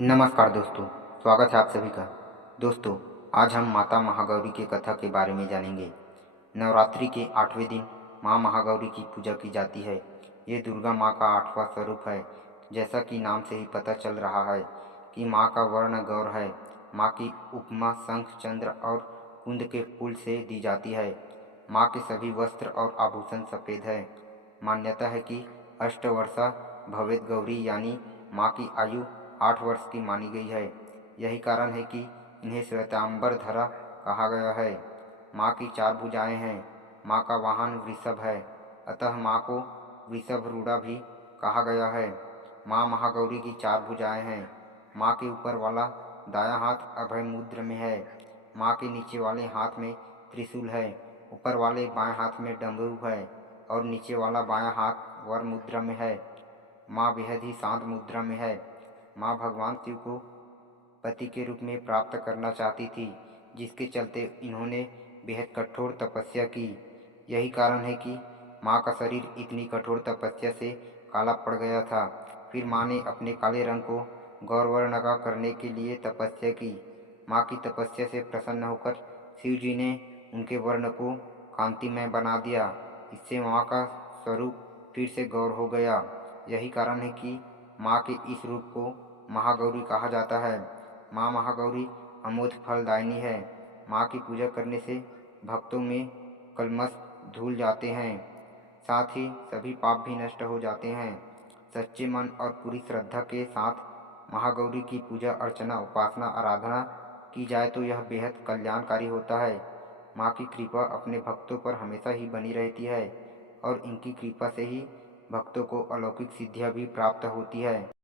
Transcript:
नमस्कार दोस्तों, स्वागत है आप सभी का। दोस्तों, आज हम माता महागौरी की कथा के बारे में जानेंगे। नवरात्रि के 8वें दिन माँ महागौरी की पूजा की जाती है। ये दुर्गा माँ का 8वां स्वरूप है। जैसा कि नाम से ही पता चल रहा है कि माँ का वर्ण गौर है। माँ की उपमा शंख, चंद्र और कुंद के फूल से दी जाती है। माँ के सभी वस्त्र और आभूषण सफ़ेद है। मान्यता है कि अष्टवर्षा भवेत गौरी यानी माँ की आयु 8 वर्ष की मानी गई है। यही कारण है कि इन्हें श्वेतांबर धरा कहा गया है। माँ की 4 भुजाएं हैं। माँ का वाहन वृषभ है, अतः माँ को वृषभरूढ़ा भी कहा गया है। माँ महागौरी की 4 भुजाएं हैं। माँ के ऊपर वाला दायां हाथ अभय मुद्र में है। माँ के नीचे वाले हाथ में त्रिशूल है। ऊपर वाले बाएं हाथ में डमरू है और नीचे वाला बायां हाथ वर मुद्रा में है। माँ बेहद ही शांत मुद्रा में है। माँ भगवान शिव को पति के रूप में प्राप्त करना चाहती थी, जिसके चलते इन्होंने बेहद कठोर तपस्या की। यही कारण है कि माँ का शरीर इतनी कठोर तपस्या से काला पड़ गया था। फिर माँ ने अपने काले रंग को गौरवर्ण का करने के लिए तपस्या की। माँ की तपस्या से प्रसन्न होकर शिव जी ने उनके वर्ण को कांतिमय बना दिया। इससे माँ का स्वरूप फिर से गौर हो गया। यही कारण है कि माँ के इस रूप को महागौरी कहा जाता है। माँ महागौरी अमोघ फलदायिनी है। माँ की पूजा करने से भक्तों में कलमश धुल जाते हैं, साथ ही सभी पाप भी नष्ट हो जाते हैं। सच्चे मन और पूरी श्रद्धा के साथ महागौरी की पूजा अर्चना, उपासना, आराधना की जाए तो यह बेहद कल्याणकारी होता है। माँ की कृपा अपने भक्तों पर हमेशा ही बनी रहती है और इनकी कृपा से ही भक्तों को अलौकिक सिद्धियाँ भी प्राप्त होती है।